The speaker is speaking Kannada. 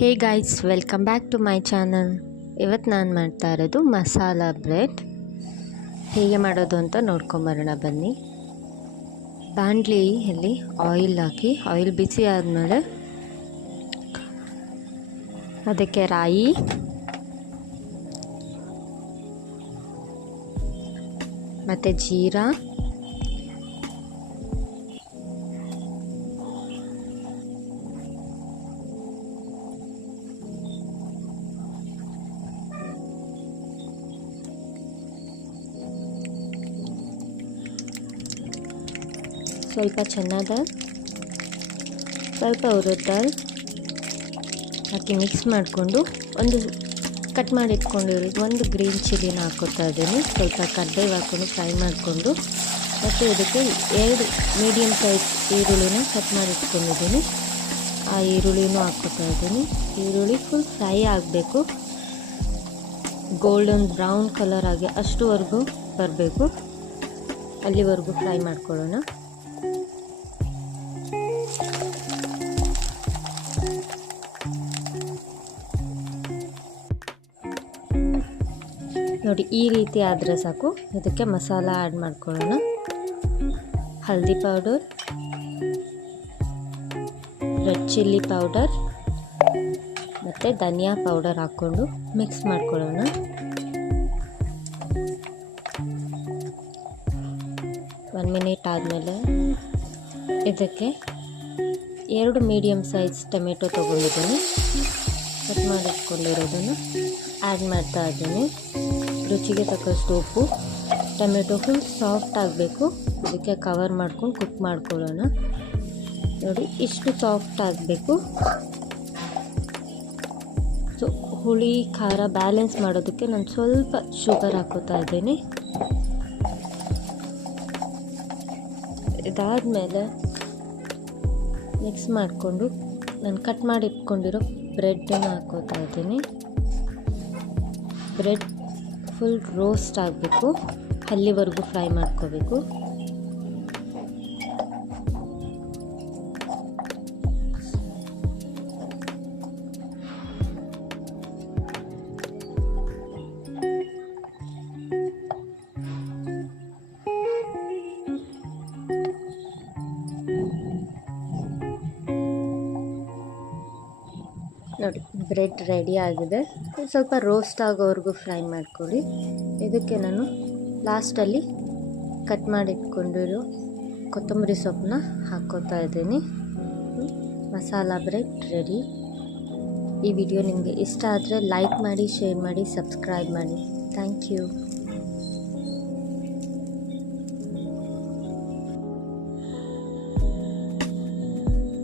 Hey guys, welcome back to my channel. ಇವತ್ತು ನಾನು ಮಾಡ್ತಾ ಇರೋದು ಮಸಾಲ ಬ್ರೆಡ್. ಹೇಗೆ ಮಾಡೋದು ಅಂತ ನೋಡ್ಕೊಂಬರೋಣ ಬನ್ನಿ. ಬಾಣಲಿಯಲ್ಲಿ ಆಯಿಲ್ ಹಾಕಿ, ಆಯಿಲ್ ಬಿಸಿ ಆದಮೇಲೆ ಅದಕ್ಕೆ ರಾಯಿ, ಮತ್ತು ಜೀರಾ, ಸ್ವಲ್ಪ ಚೆನ್ನದ, ಸ್ವಲ್ಪ ಉರಿದ ದಾಲ್ ಹಾಕಿ ಮಿಕ್ಸ್ ಮಾಡಿಕೊಂಡು ಒಂದು ಕಟ್ ಮಾಡಿ ಇಟ್ಕೊಂಡಿರೋದು ಒಂದು ಗ್ರೀನ್ ಚಿಲ್ಲಿನ ಹಾಕೋತಾ ಇದ್ದೀನಿ. ಸ್ವಲ್ಪ ಕರ್ಬೇವು ಹಾಕ್ಕೊಂಡು ಫ್ರೈ ಮಾಡಿಕೊಂಡು, ಮತ್ತು ಇದಕ್ಕೆ 2 ಮೀಡಿಯಮ್ ಸೈಜ್ ಈರುಳ್ಳಿನ ಕಟ್ ಮಾಡಿ ಇಟ್ಕೊಂಡಿದ್ದೀನಿ. ಆ ಈರುಳ್ಳಿನೂ ಹಾಕ್ಕೋತಾ ಇದ್ದೀನಿ. ಈರುಳ್ಳಿ ಫುಲ್ ಫ್ರೈ ಆಗಬೇಕು, ಗೋಲ್ಡನ್ ಬ್ರೌನ್ ಕಲರ್ ಆಗಿ ಅಷ್ಟುವರೆಗೂ ಬರಬೇಕು. ಅಲ್ಲಿವರೆಗೂ ಫ್ರೈ ಮಾಡ್ಕೊಳ್ಳೋಣ. ನೋಡಿ, ಈ ರೀತಿ ಆದರೆ ಸಾಕು. ಇದಕ್ಕೆ ಮಸಾಲ ಆ್ಯಡ್ ಮಾಡ್ಕೊಳ್ಳೋಣ. ಹಲ್ದಿ ಪೌಡರ್, ರೆಡ್ ಚಿಲ್ಲಿ ಪೌಡರ್ ಮತ್ತು ಧನಿಯಾ ಪೌಡರ್ ಹಾಕ್ಕೊಂಡು ಮಿಕ್ಸ್ ಮಾಡ್ಕೊಳ್ಳೋಣ. ಒಂದು ಮಿನಿಟ್ ಆದಮೇಲೆ ಇದಕ್ಕೆ 2 ಮೀಡಿಯಮ್ ಸೈಜ್ ಟೊಮೆಟೊ ತೊಗೊಂಡಿದ್ದೀನಿ. ಕಟ್ ಮಾಡಿಟ್ಕೊಂಡಿರೋದನ್ನು ಆ್ಯಡ್ ಮಾಡ್ತಾ ಇದ್ದೀನಿ. ರುಚಿಗೆ ತಕ್ಕಷ್ಟು ಉಪ್ಪು. ಟೊಮೆಟೊ ಫುಲ್ ಸಾಫ್ಟ್ ಆಗಬೇಕು, ಇದಕ್ಕೆ ಕವರ್ ಮಾಡ್ಕೊಂಡು ಕುಕ್ ಮಾಡ್ಕೊಳ್ಳೋಣ. ನೋಡಿ, ಇಷ್ಟು ಸಾಫ್ಟ್ ಆಗಬೇಕು. ಸೊ ಹುಳಿ ಖಾರ ಬ್ಯಾಲೆನ್ಸ್ ಮಾಡೋದಕ್ಕೆ ನಾನು ಸ್ವಲ್ಪ ಶುಗರ್ ಹಾಕೋತಾ ಇದ್ದೀನಿ. ಇದಾದಮೇಲೆ ಮಿಕ್ಸ್ ಮಾಡಿಕೊಂಡು ನಾನು ಕಟ್ ಮಾಡಿ ಇಟ್ಕೊಂಡಿರೋ ಬ್ರೆಡ್ಡನ್ನು ಹಾಕೋತಾ ಇದ್ದೀನಿ. ಬ್ರೆಡ್ ಫುಲ್ ರೋಸ್ಟ್ ಆಗಬೇಕು, ಅಲ್ಲಿವರೆಗೂ ಫ್ರೈ ಮಾಡ್ಕೋಬೇಕು. ನೋಡಿ, ಬ್ರೆಡ್ ರೆಡಿ ಆಗಿದೆ. ಸ್ವಲ್ಪ ರೋಸ್ಟ್ ಆಗೋವರೆಗೂ ಫ್ರೈ ಮಾಡ್ಕೊಳ್ಳಿ. ಇದಕ್ಕೆ ನಾನು ಲಾಸ್ಟಲ್ಲಿ ಕಟ್ ಮಾಡಿ ಇಟ್ಕೊಂಡಿರೋ ಕೊತ್ತಂಬರಿ ಸೊಪ್ಪನ್ನ ಹಾಕ್ಕೋತಾ ಇದ್ದೀನಿ. Masala bread ready. ಈ ವಿಡಿಯೋ ನಿಮಗೆ ಇಷ್ಟ ಆದರೆ ಲೈಕ್ ಮಾಡಿ, ಶೇರ್ ಮಾಡಿ, ಸಬ್ಸ್ಕ್ರೈಬ್ ಮಾಡಿ. Thank you.